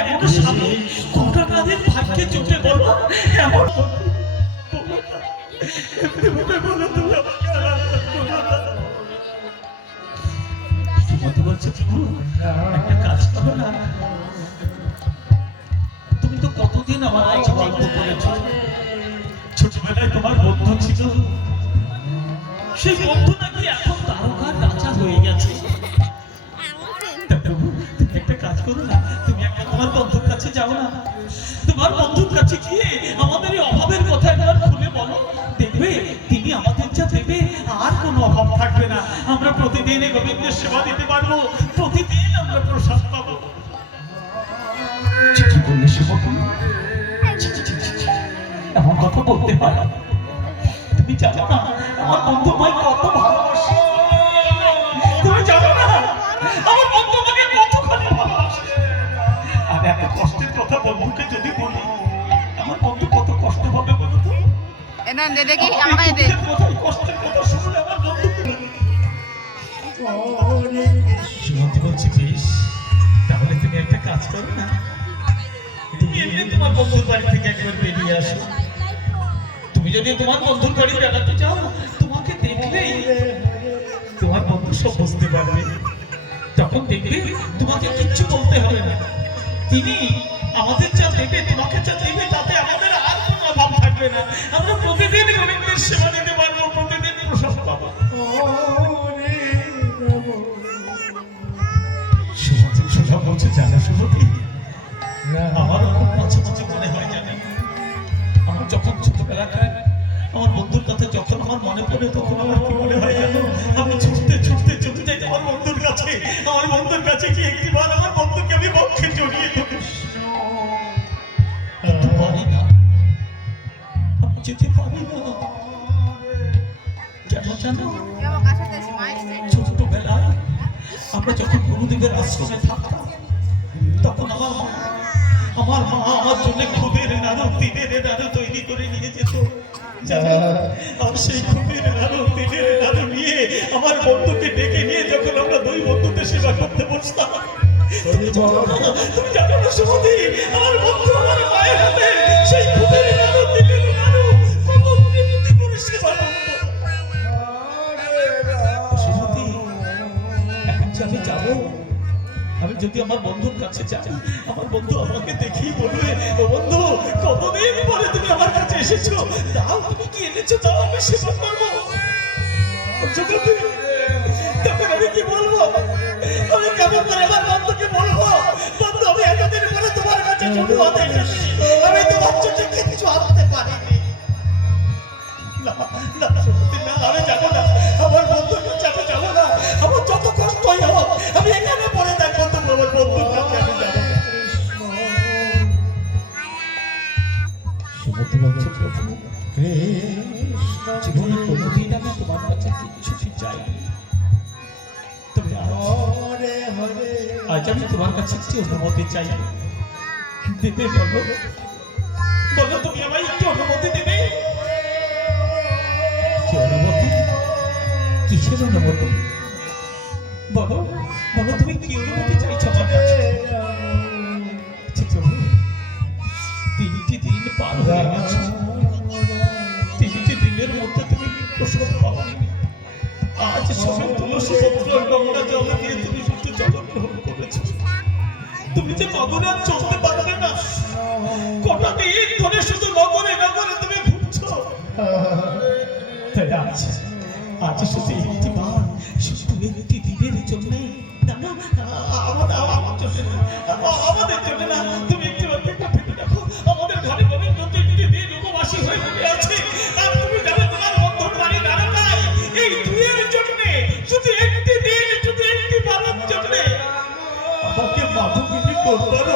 এমন স্বামী কোটা কাদের ভাগ্যে জুটে বলো এমন একটা কাজ করো না, তুমি তো কতদিন আমার কাছে গল্প করেছো, ছোটবেলায় তোমার বন্ধু ছিল, সেই বন্ধু নাকি এখন তারকার রাজা হয়ে গেছে। তুমি একটা কাজ করো না, তুমি একটা তোমার বন্ধুর কাছে যাও না, তোমার বন্ধুর কাছে গিয়ে আমাদের এই অভাবের কথা একবার খুলে বলো, দেখবে তিনি আমাদের যা দেবে আর কোনো অভাব থাকবে না, আমরা প্রতিদিন গোবিন্দের সেবা দিতে পারবো, প্রতিদিন আমরা প্রসাদ পাবো। এমন কথা বলতে হয়, তুমি জানো না আমার বন্ধু আমায় কত ভালোবাসে, তুমি জানো না আমার বন্ধু আমাকে কতখানি ভালোবাসে। আর এত কষ্টের কথা বন্ধুকে যদি বলি আমার বন্ধু কত কষ্ট হবে বলো তো। এনা দে দেখি আমায় দে কষ্টের কথা শুনলে আমার বন্ধু শুনতে বলছি বেশ, তাহলে তুমি একটা কাজ করো না, তুমি এমনি তোমার বন্ধুর বাড়ি থেকে একবার বেরিয়ে আসো। তুমি যদি তোমার বন্ধুর বাড়ি বেড়াতে চাও, তোমাকে দেখলেই তোমার বন্ধু সব বুঝতে পারবে, তখন দেখবে তোমাকে কিচ্ছু বলতে হবে না, তিনি আমাদের যা দেবে তোমাকে যা দেবে তাতে আমাদের আর কোনো অভাব থাকবে না, আমরা প্রতিদিন গোবিন্দের সেবা দিতে পারবো, প্রতিদিন প্রসাদ পাবো। সুভা বলছে জানো সুভতি, আমারও খুব মাঝে মাঝে মনে হয় জানেন, আমার যখন ছোটবেলাকার আমার বন্ধুর কথা যখন আমার মনে পড়ে তখন আমার কি মনে হয় জানো, আমি ছুটতে ছুটতে ছুটে যাই আমার বন্ধুর কাছে, আমার বন্ধুর কাছে কি একটিবার আমার বন্ধুকে আমি বক্ষে জড়িয়ে ধরি, কিন্তু পারি না, আমি যেতে পারি না, কেন জানো, ছোটবেলায় আমরা যখন গুরুদেবের আশ্রমে থাকতাম তখন আমার মা আমার জন্য খুদের নাড়ু তিলের নাড়ু তৈরি করে নিয়ে যেত, আর সেই খুদের নাড়ু তিলের নাড়ু নিয়ে আমার বন্ধুকে ডেকে নিয়ে যখন আমরা দুই বন্ধুতে সেবা করতে বসতাম, তুমি জানো না সুমতি, আমার বন্ধু আমার মায়ের হাতে সেই খুদের নাড়ু তিলের নাড়ু কত প্রীতি করে সেবা করত। সুমতি এখন যে আমি যাবো, আমি যদি আমার বন্ধুর কাছে যাই, আমার বন্ধু আমাকে দেখেই বলবে, ও বন্ধু কতদিন পরে তুমি আমার কাছে এসেছো, দাও তুমি কি এনেছো দাও আমি সেবা করবো। তখন আমি কি বলবো, আমি কেমন করে আমার বন্ধুকে বলবো, বন্ধু আমি এতদিন পরে তোমার কাছে শুরু হতে এসেছি, আমি তোমার জন্য কিছু আনতে পারিনি। না না সত্যি না, আমি যাবো না, আমার বন্ধুর কাছে আমি যাবো না, আমার যত কষ্টই হোক আমি এখানে পড়ে থাকবো, তবু আমার বন্ধুর কাছে আমি যাবো না। জীবনে কোনোদিন আমি তোমার কাছে কিচ্ছু চাইনি, তবে আজ আমি তোমার কাছে একটি অনুমতি চাই, দেবে বলো, বলো তুমি আমায় একটু অনুমতি দেবে। কি অনুমতি, কিসের অনুমতি, বলো বলো তুমি কি অনুমতি চাইছো আমার কাছে। তিনটি দিন পার হয়ে গেছে, তিনটি দিনের মধ্যে তুমি প্রসব পাওনি, আজ সবে তুলসী পত্র গঙ্গা জল দিয়ে তুমি শুধু জল গ্রহণ করেছো, তুমি যে নগরে আর চলতে পারবে না, কটা দিন ধরে শুধু নগরে নগরে তুমি ঘুরছো, তাই আজ শুধু একটি বার, শুধু একটি দিনের জন্য, না না আমার জন্য আমাদের জন্য না, তুমি একটু ভেবে দেখো আমাদের ঘরে গোবিন্দ তিনটি দিন উপবাসী হয়ে বসে আছে, আর তুমি জানো তোমার বন্ধুর বাড়ি দ্বারকায় এই দুয়ের জন্য, শুধু একটি দিন শুধু একটি বারের জন্য আমাকে মাধবী করবার